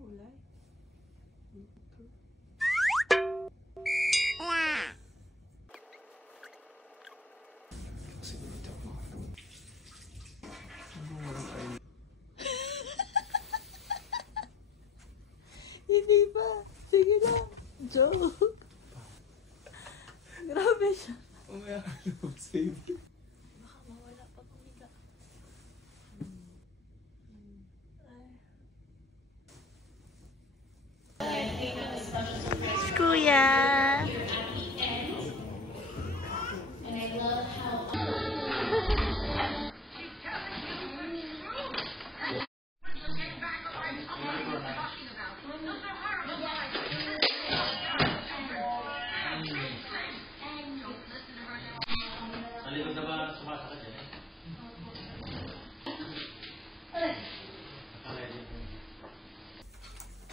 kulay. Hindi pa. Sige lang. Joke. Grabe siya. Umaya ka loob save. Baka mawala pa pumiga. Kuya! Nalikod na ba sumasakit dyan?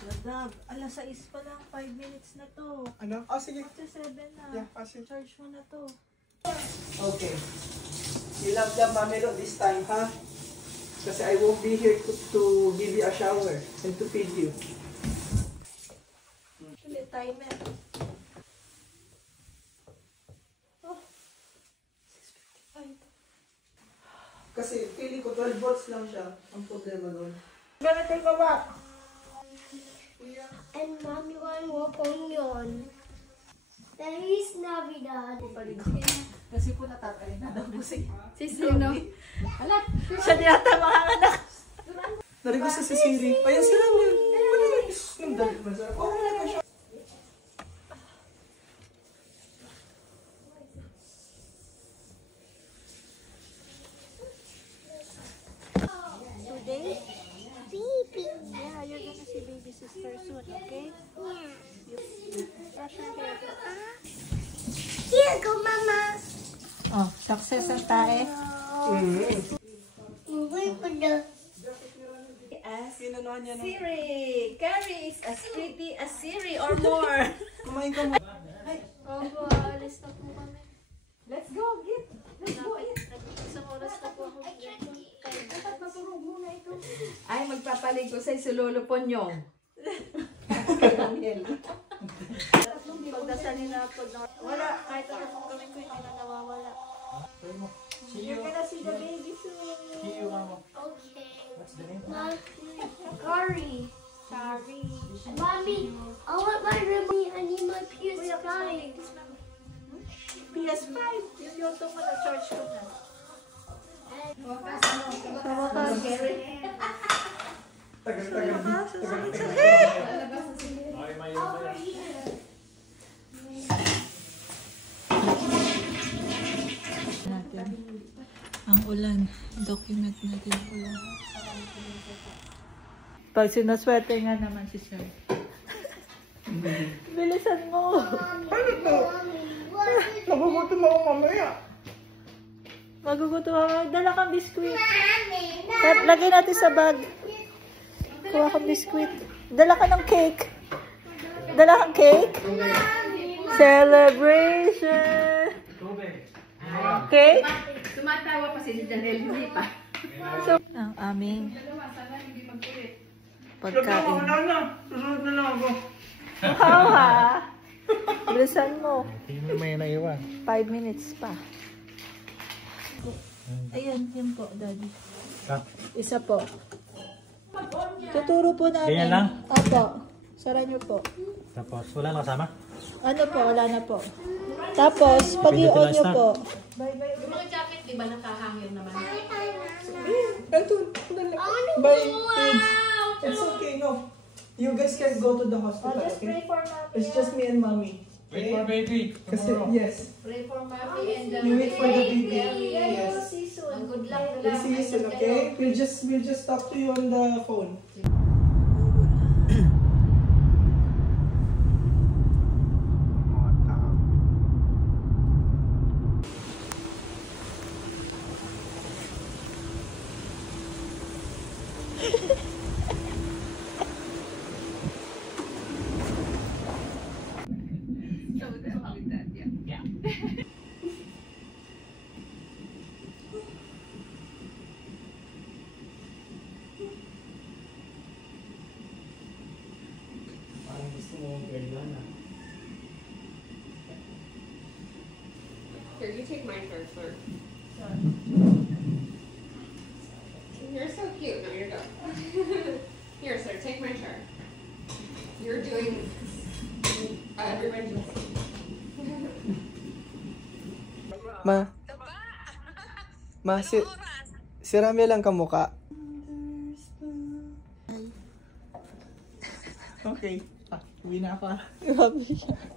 Ladab, alas 6 pa lang, 5 minutes na to. Ano? Oh, sige. After 7 na. Yeah, sige. Charge mo na to. Okay. You love the mamelo this time, ha? Kasi I won't be here to give you a shower and to feed you. Actually, timer. Oh. 6:55. Kasi feeling ko 12 volts lang siya. Ang problema nun. Ganito ka ba? And Mommy mo pong yun. Feliz Navidad. Kasi po natatay na daw po si Sino? Alam, siya niyata mga anak. Narinig sa si Siri. Ayun, sila yun. Ang dali masarap. Oh, wala na siya. Today? Baby. Yeah, you're gonna see baby sister soon, okay? Yeah. Brush your hair. Here go, Mama. Oh, success ang tae. Moving ko na. Pinanuhan niya na. Siri! Carrie is as pretty as Siri or more. Kumain ka mo. Opo, alis na po kami. Let's go, get. Let's go, eat. Isang oras na po ako. Dapat matulog muna ito. Ay, magpapaligo sa Lolo Ponyong. Pagdasalin na po. Wala, kahit ano pong gawin ko, hindi na nawawala. You're gonna see the baby soon. Okay. Curry. Sorry. Mommy, I want my remote. I need my PS5. PS5. Yung yoto mo na, charge ko na. Ang ulan. Document natin ang ulan. Pag sinaswerte nga naman si Sir. Bilisan mo. Nagugutom ako mamaya. Magugutom ako. Dala kang biskuit. Lagay natin sa bag. Kuha kang biskuit. Dala ka ng cake. Dala kang cake. Celebration. Cake. Tumatawa pa si Janelle, hindi pa. So, ang aming pagkain. Susunod na lang ako. Wow ha. Bilisan mo. Hindi mo may naiwan. 5 minutes pa. Ayan, yun po, Daddy. Isa po. Tuturo po natin. Ganyan lang? Opo. Sara niyo po. Tapos, wala na kasama? Ano po, wala na po. Tapos, pag-i-on niyo po. Yung mga jacket, di ba nakahangin naman? Ito, bye. It's okay, no. You guys can go to the hospital, Just pray okay? for Mommy. It's just me and Mommy. Wait for baby. Kasi, yes. Pray for Mommy and You wait for the baby. Yeah, Yes. see you soon. Good luck na We'll lang. see you soon, okay? We'll just talk to you on the phone. Sir, you take my shirt, sir. You're so cute. No, you're done. Here, sir, take my shirt. You're doing everybody just. Si Ramel ang kamuka. Okay. Uwi na ako. Grabe siya.